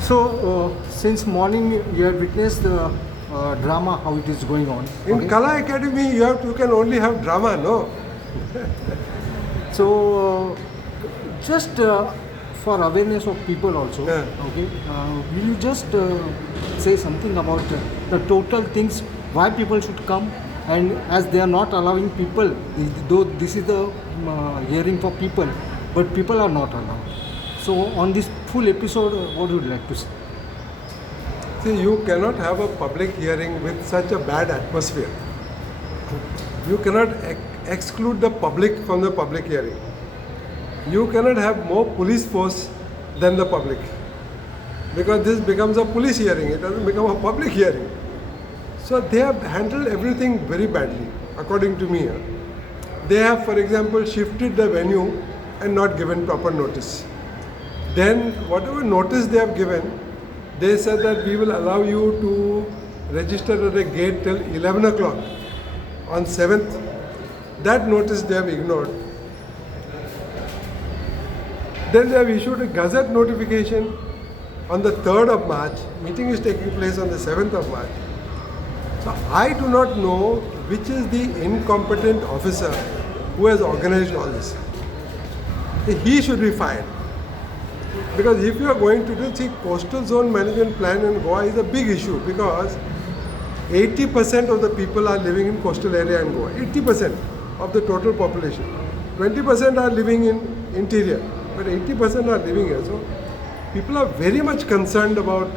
So, since morning you have witnessed the drama, how it is going on. In Kala Academy, you can only have drama, no? So, just for awareness of people also, Yeah. okay, will you just say something about the total things, why people should come, and as they are not allowing people, though this is the hearing for people, but people are not allowed. So on this full episode, what would you like to say? See, you cannot have a public hearing with such a bad atmosphere. You cannot exclude the public from the public hearing. You cannot have more police force than the public. Because this becomes a police hearing, it doesn't become a public hearing. So they have handled everything very badly, according to me. They have, for example, shifted the venue and not given proper notice. Then whatever notice they have given, they said that we will allow you to register at a gate till 11 o'clock on 7th. That notice they have ignored. Then they have issued a gazette notification on the 3rd of March. Meeting is taking place on the 7th of March. So I do not know which is the incompetent officer who has organized all this. He should be fired. Because if you are going to do, see, coastal zone management plan in Goa is a big issue because 80% of the people are living in coastal area in Goa. 80% of the total population. 20% are living in interior, but 80% are living here. So people are very much concerned about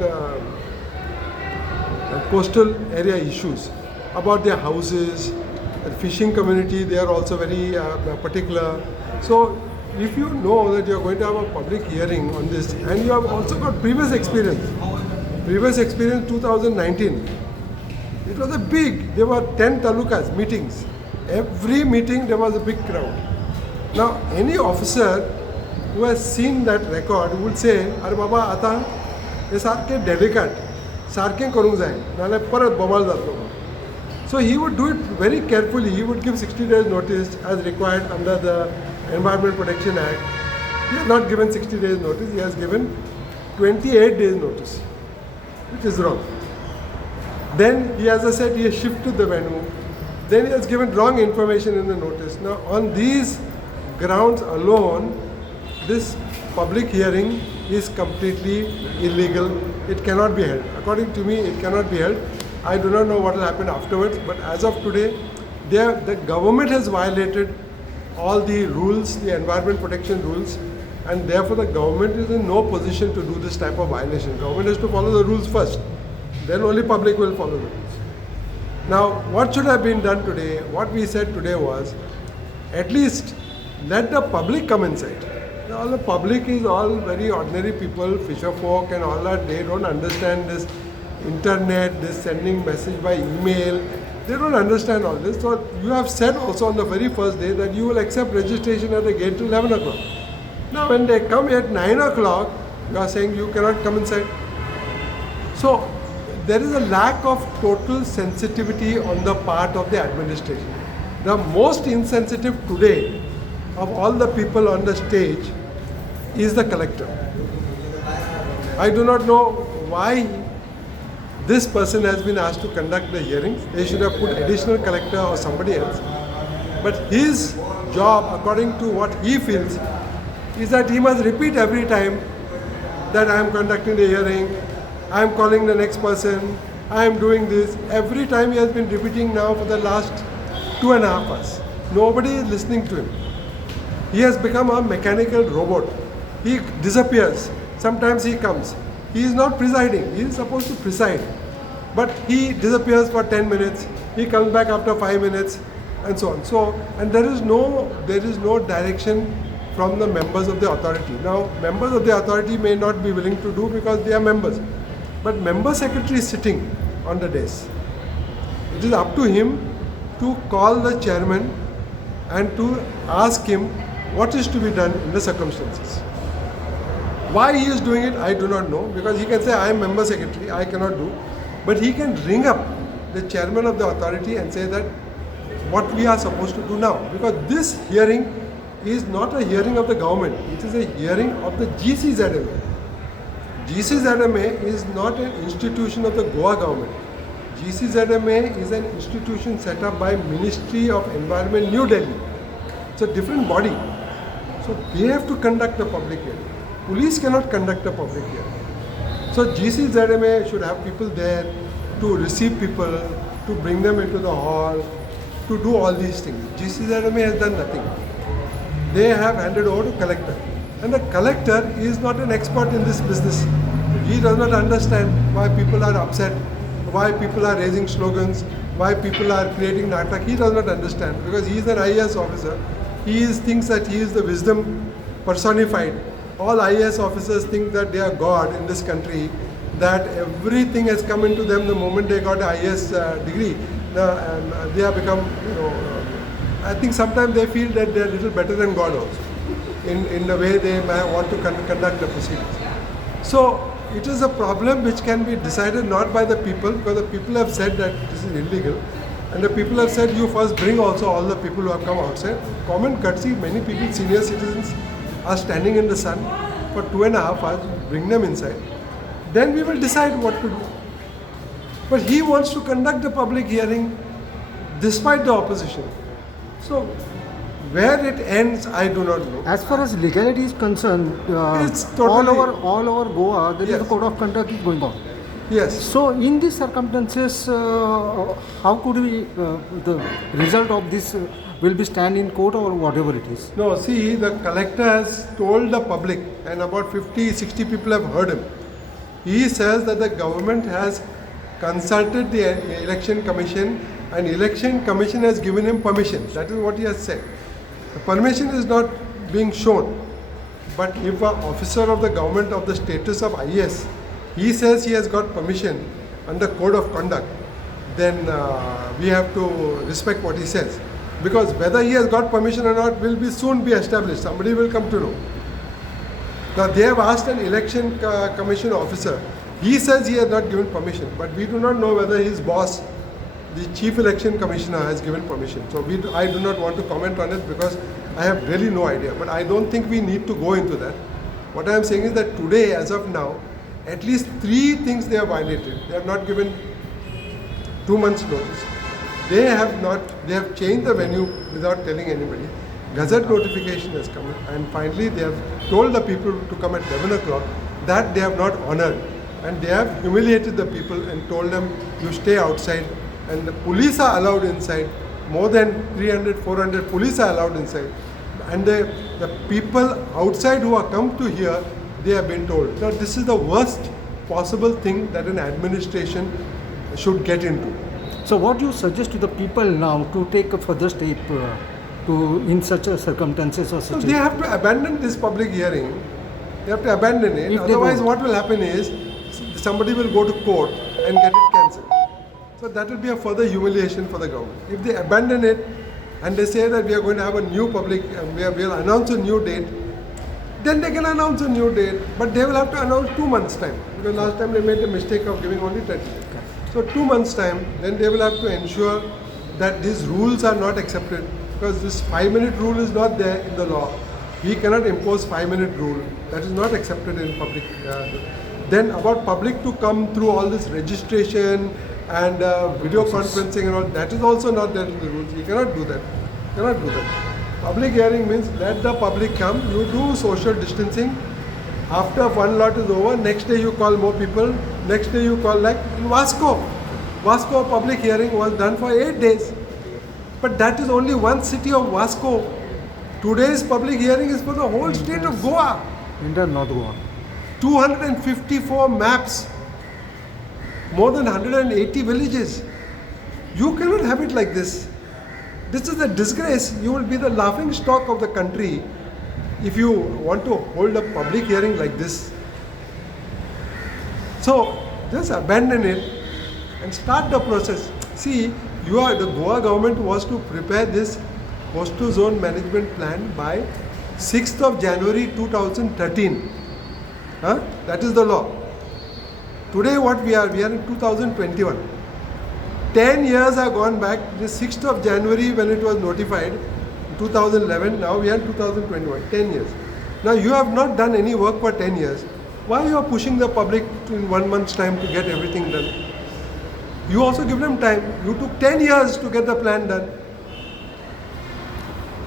coastal area issues, about their houses. The fishing community, they are also very particular. So if you know that you are going to have a public hearing on this, and you have also got previous experience 2019, it was a big, there were 10 talukas meetings. Every meeting there was a big crowd. Now any officer who has seen that record would say, "Are Baba, आता हे सारखे delicate, सारखे करूंक जाय, नाल्यार परत बोबाळ जातलो." So he would do it very carefully. He would give 60 days notice as required under the Environment Protection Act. He has not given 60 days notice, he has given 28 days notice, which is wrong. Then he, as I said, he has shifted the venue. Then he has given wrong information in the notice. Now on these grounds alone, this public hearing is completely illegal. It cannot be held. According to me, it cannot be held. I do not know what will happen afterwards, but as of today, the government has violated all the rules, the environment protection rules, and therefore the government is in no position to do this type of violation. Government has to follow the rules first, then only public will follow the rules. Now, what should have been done today? What we said today was, at least let the public come inside. Now, all the public is all very ordinary people, fisher folk and all that. They don't understand this internet, this sending message by email. They don't understand all this. So you have said also on the very first day that you will accept registration at the gate till 11 o'clock. Now when they come at 9 o'clock, you are saying you cannot come inside. So there is a lack of total sensitivity on the part of the administration. The most insensitive today of all the people on the stage is the collector. I do not know why this person has been asked to conduct the hearings. They should have put additional collector or somebody else. But his job, according to what he feels, is that he must repeat every time that I am conducting the hearing, I am calling the next person, I am doing this. Every time he has been repeating now for the last 2.5 hours. Nobody is listening to him. He has become a mechanical robot. He disappears. Sometimes he comes. He is not presiding. He is supposed to preside. But he disappears for 10 minutes. He comes back after 5 minutes and so on. So, and there is no direction from the members of the authority. Now, members of the authority may not be willing to do because they are members. But member secretary is sitting on the desk. It is up to him to call the chairman and to ask him what is to be done in the circumstances. Why he is doing it, I do not know, because he can say, I am member secretary, I cannot do. But he can ring up the chairman of the authority and say that what we are supposed to do now. Because this hearing is not a hearing of the government, it is a hearing of the GCZMA. GCZMA is not an institution of the Goa government. GCZMA is an institution set up by Ministry of Environment, New Delhi. It's a different body. So they have to conduct a public hearing. Police cannot conduct a public hearing. So GCZMA should have people there to receive people, to bring them into the hall, to do all these things. GCZMA has done nothing. They have handed over to collector. And the collector is not an expert in this business. He does not understand why people are upset, why people are raising slogans, why people are creating natak. He does not understand because he is an IAS officer. He thinks that he is the wisdom personified. All IAS officers think that they are God in this country, that everything has come into them the moment they got an IAS degree. And they have become, I think sometimes they feel that they are a little better than God also, in the way they want to conduct the proceedings. So it is a problem which can be decided not by the people, because the people have said that this is illegal. And the people have said, you first bring also all the people who have come outside. Common courtesy, many people, senior citizens, are standing in the sun for 2.5 hours, bring them inside. Then we will decide what to do. But he wants to conduct the public hearing despite the opposition. So where it ends, I do not know. As far as legality is concerned, It's totally- all over Goa, there is Yes. a code of conduct is going on. Yes. So in these circumstances, how could we, the result of this will be stand in court or whatever it is? No, see, the collector has told the public, and about 50-60 people have heard him. He says that the government has consulted the election commission and election commission has given him permission. That is what he has said. The permission is not being shown. But if an officer of the government of the status of IS, he says he has got permission under code of conduct, then we have to respect what he says. Because whether he has got permission or not will soon be established. Somebody will come to know. Now they have asked an election commission officer. He says he has not given permission, but we do not know whether his boss, the chief election commissioner, has given permission. So I do not want to comment on it because I have really no idea. But I don't think we need to go into that. What I am saying is that today, as of now, at least 3 things they have violated. They have not given 2 months notice. They have changed the venue without telling anybody. Gazette notification has come, and finally they have told the people to come at 11 o'clock. That they have not honored, and they have humiliated the people and told them you stay outside, and the police are allowed inside. More than 300, 400 police are allowed inside, and the people outside who are come to here, they have been told. Now this is the worst possible thing that an administration should get into. So what do you suggest to the people now to take a further step in such a circumstances or So such? they have to abandon this public hearing. They have to abandon it. If they Otherwise, don't. what will happen is somebody will go to court and get it cancelled. So that will be a further humiliation for the government. If they abandon it and they say that we are going to have a new public, we will announce a new date, then they can announce a new date. But they will have to announce 2 months' time. Because last time they made the mistake of giving only 30 days. So 2 months' time, then they will have to ensure that these rules are not accepted. Because this 5-minute rule is not there in the law. We cannot impose 5-minute rule. That is not accepted in public. Then about public to come through all this registration and video conferencing and all, that is also not there in the rules. You cannot do that. Cannot do that. Public hearing means let the public come, you do social distancing. After one lot is over, next day you call more people, next day you call, like in Vasco. Vasco public hearing was done for 8 days. But that is only one city of Vasco. Today's public hearing is for the whole state of Goa. Entire North Goa. 254 maps. More than 180 villages. You cannot have it like this. This is a disgrace. You will be the laughing stock of the country if you want to hold a public hearing like this. So just abandon it and start the process. See, the Goa government was to prepare this coastal zone management plan by 6th of January 2013. That is the law. Today what we are in 2021. 10 years have gone back. The 6th of January when it was notified, 2011, now we are in 2021, 10 years. Now you have not done any work for 10 years. Why you are pushing the public in 1 month's time to get everything done? You also give them time. You took 10 years to get the plan done.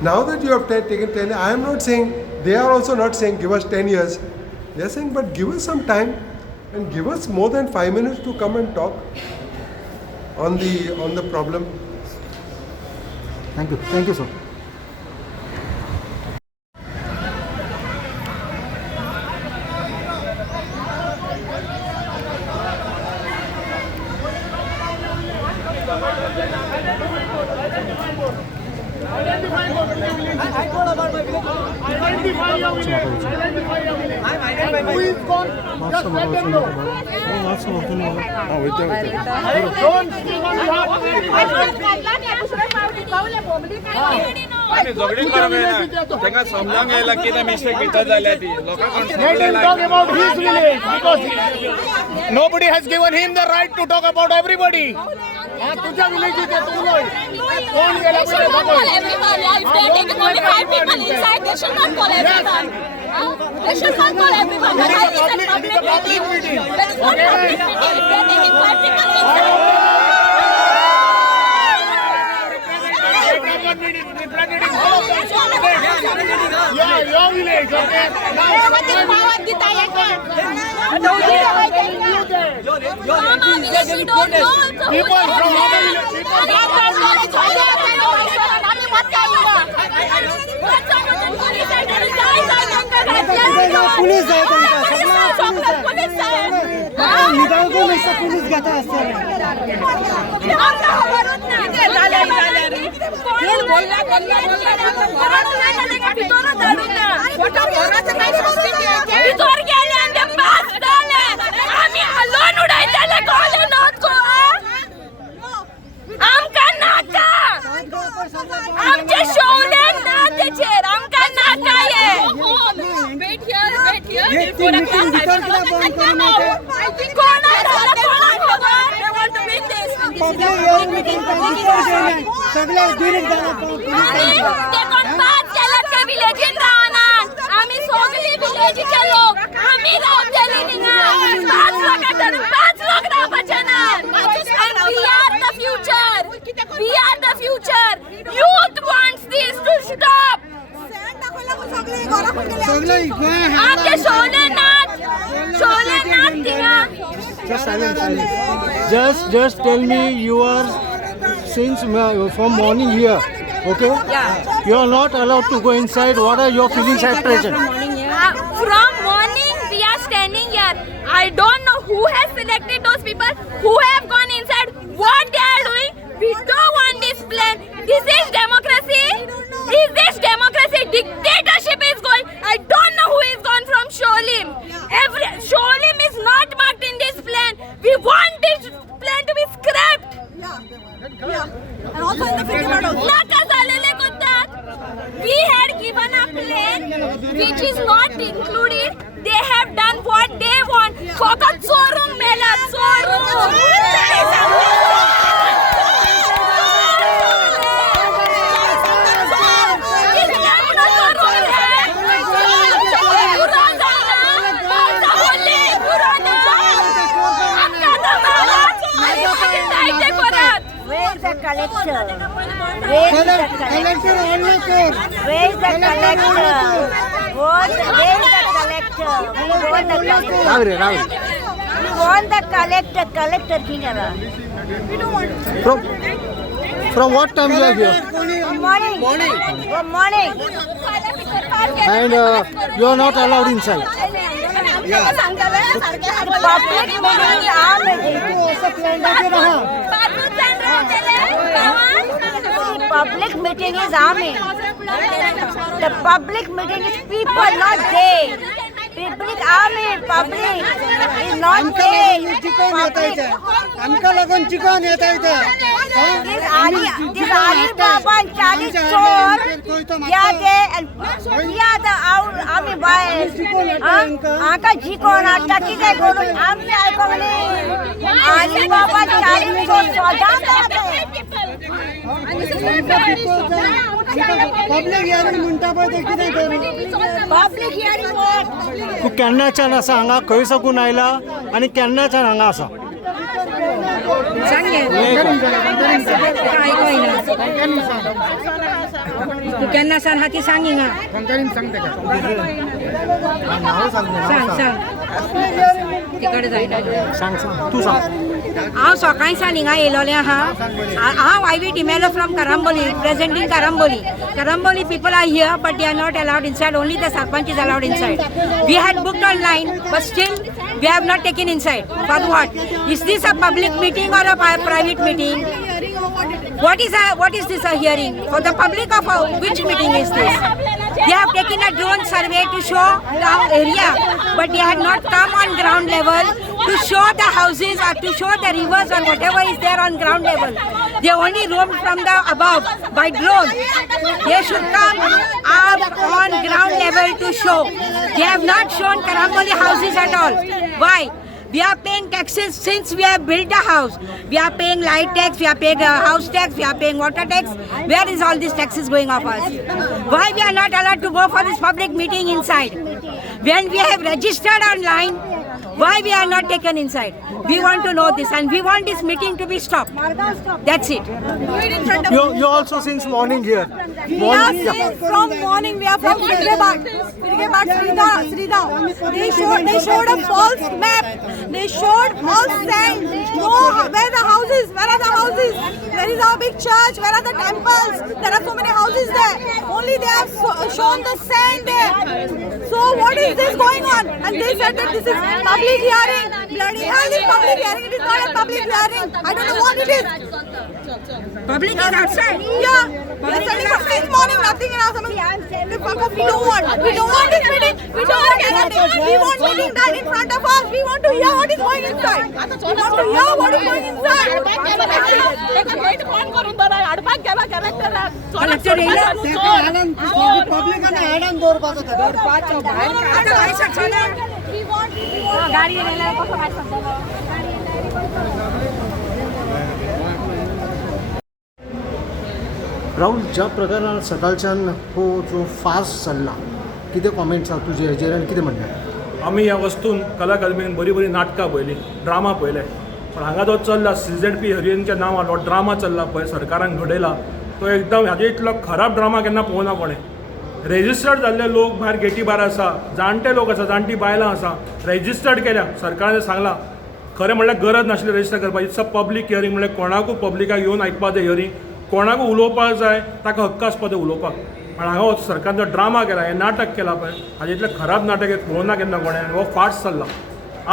Now that you have taken 10, I am not saying, they are also not saying give us 10 years. They are saying but give us some time and give us more than 5 minutes to come and talk on the problem. Thank you. Thank you, sir. झगडी करना त्यांना समजावून घ्यायला की त्या mistake भितर झाल्या ती Let him talk about his village because nobody has given him the right to talk about everybody. तुझ्या village इथे तू बोल. कोण गेला पुढे बघ. If they are taking only 5 people inside, they should not call everyone. They should not call everyone. That is a public meeting. That is not public meeting. If they are taking 5 people inside. Yeah, your village, okay? People from other village, people from police आहे त्यांचा, police आहे. निघावतो नाही police घेता असते. आम्ही हलवून उडायला कॉले नको आमका नाका आमचे शोले ना त्याचेर आमका नाका ये आम्ही सोगली विलेजीचे लोक आम्ही रावतले निघा 5 लोक रावपाचे ना. We are the future. Youth wants this to stop. आमचे शोले नाच निघा. Just tell me, you are since from morning here, okay? Yeah. You are not allowed to go inside. What are your feelings at present? From morning we are standing here. I don't know who has selected those people who have gone inside. What they are doing? We don't want this plan. This is democracy. Is this democracy? Dictatorship is going. I don't know who is gone from Sholim. Sholim is not marked in this plan. We want this plan to be scrapped. And also in the Finland also. We had given a plan which is not included. They have done what they want. Fakat sorun mela sorun. Where is the collector? Where is the collector? Where is the collector? Where is the collector? We want the collector. We want the collector. Collector Kingara. From what time you are here? Good morning. Good morning. And you are not allowed inside. Public meeting Public meeting is army. The public meeting is people, not they. Public army, public is not they. आमका लागून chicken येता इथे. This Ali Baba and Charlie Chor, they are there and we are the army boys. Aka Jikon, Ataki Kai Guru, Amni Aikoni. Ali Baba and Charlie Chor, Soda public hearing म्हणटा पळय ते कितें करू? Public hearing what? तू केन्नाच्यान आसा हांगा खंय साकून आयला आनी केन्नाच्यान हांगा आसा? तू केन्ना सान हाती सांग हिंगा सांग तिकडे जायना सांग तू सांग. हांव सकाळी सान हिंगा येयलोलें आहा. हांव आयवी टिमेलो from करंबोली, प्रेजेंटींग करंबोली. Karamboli people are here, but they are not allowed inside. Only the Sarpanch is allowed inside. We had booked online, but still we have not taken inside. For what? Is this a public meeting or a private meeting? What is this a hearing? For the public of which meeting is this? They have taken a drone survey to show the area, but they had not come on ground level to show the houses or to show the rivers or whatever is there on ground level. They only roamed from the above by drone. They should come up on ground level to show. They have not shown Karamboli houses at all. Why? We are paying taxes since we have built a house. We are paying light tax, we are paying house tax, we are paying water tax. Where is all these taxes going off us? Why we are not allowed to go for this public meeting inside? When we have registered online, why we are not taken inside? We want to know this and we want this meeting to be stopped. That's it. You also since morning here. From morning we are from Firgabad, Srida. They showed a false map. They showed false sand. No, where are the houses? There Where is our big church? Where are the temples? There are so many houses there. Only they have shown the sand there. So what is this going on? And they said that this is public hearing. Bloody hell is public hearing. It is not a public hearing. I don't know what it is. Public is outside. Yeah. We are sending from since morning, nothing in our we don't want. We don't want this meeting. We don't want anything. We want meeting done in front of us. We want to hear what is going inside. We want to hear what is going inside. Collector येईल. Public आणि आडन दोर पाहतो आता काय सांगणार? गाडी गेलेला कसं काय सांगतो राहुल ज्या प्रकारान सकाळच्यान हो जो फास्ट चल्ला कितें कॉमेंट्स आहा तुजे हेजेर आनी कितें म्हणटा आमी ह्या वस्तून कला अकादमीन बरी बरी नाटकां पळयलीं ड्रामा पळयले पण हांगा जो चल्ला CZP हिरोईनच्या नांवान हो ड्रामा चल्ला पळय सरकारान घडयला तो एकदम हाजे इतलो खराब ड्रामा केन्ना पळोवना कोणें रेजिस्टर्ड जाल्ले लोक भायर गेटी भायर आसा जाणटे लोक आसा जाणटी बायलां आसा रेजिस्टर्ड केल्या सरकारान सांगलां खरें म्हणल्यार गरज नाशिल्ली रेजिस्टर करपाची इट्स अ पब्लीक हियरींग म्हणल्यार कोणाकूय पब्लिकाक येवन आयकपाक जाय हियरींग कोणाकूय उलोवपाक जाय ताका हक्क आसपा ते उलोवपाक पण हांगा सरकारान जो ड्रामा केला हें नाटक केलां पळय हाजे इतलें खराब नाटक हें पळोवना केन्ना कोणें आनी हो फास्ट चल्ला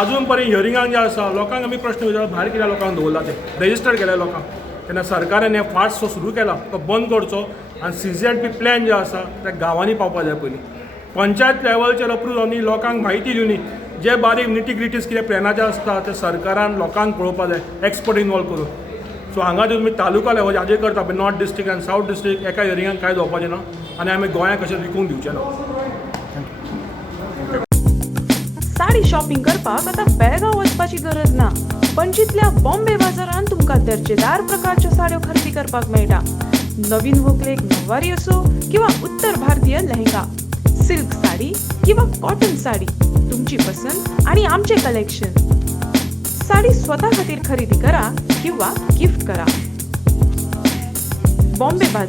अजून पर्यंत हियरिंगाक जे आसा लोकांक आमी प्रश्न विचारता भायर कित्याक लोकांक दवरला ते रेजिस्टर केल्या लोकांक तेन्ना सरकारान हें फास्ट जो सुरू केला तो बंद करचो आनी CZP प्लॅन जे आसा ते गांवांनी पावपाक जाय पयलीं पंचायत लेवलचेर अप्रूव जावनी लोकांक म्हायती दिवनी जे बारीक निटी-ग्रिटीज कितें प्लॅनाचे आसता ते सरकारान लोकांक पळोवपाक जाय एक्सपर्ट इनवॉल्व करून सो हांगा तुमी तालुका लेवल हाजेर करता पळय नॉर्थ डिस्ट्रिक्ट आनी सावथ डिस्ट्रिक्ट एका हियरिंगान कांय जावपाचें ना आनी आमी गोंयांक कशें विकूंक दिवचें ना साडी शॉपिंग करपाक आतां बेळगांव वचपाची गरज ना पणजींतल्या बॉम्बे बाजारांत तुमकां दर्जेदार प्रकारच्यो साडयो खरेदी करपाक मेळटा नवीन व्हंकलेक नववारी असो किंवा उत्तर भारतीय लेहंगा सिल्क साडी किंवा कॉटन साडी तुमची पसंत आणि आमचे कलेक्शन साडी स्वतः खातीर खरेदी करा किंवा गिफ्ट करा बॉम्बे बाजार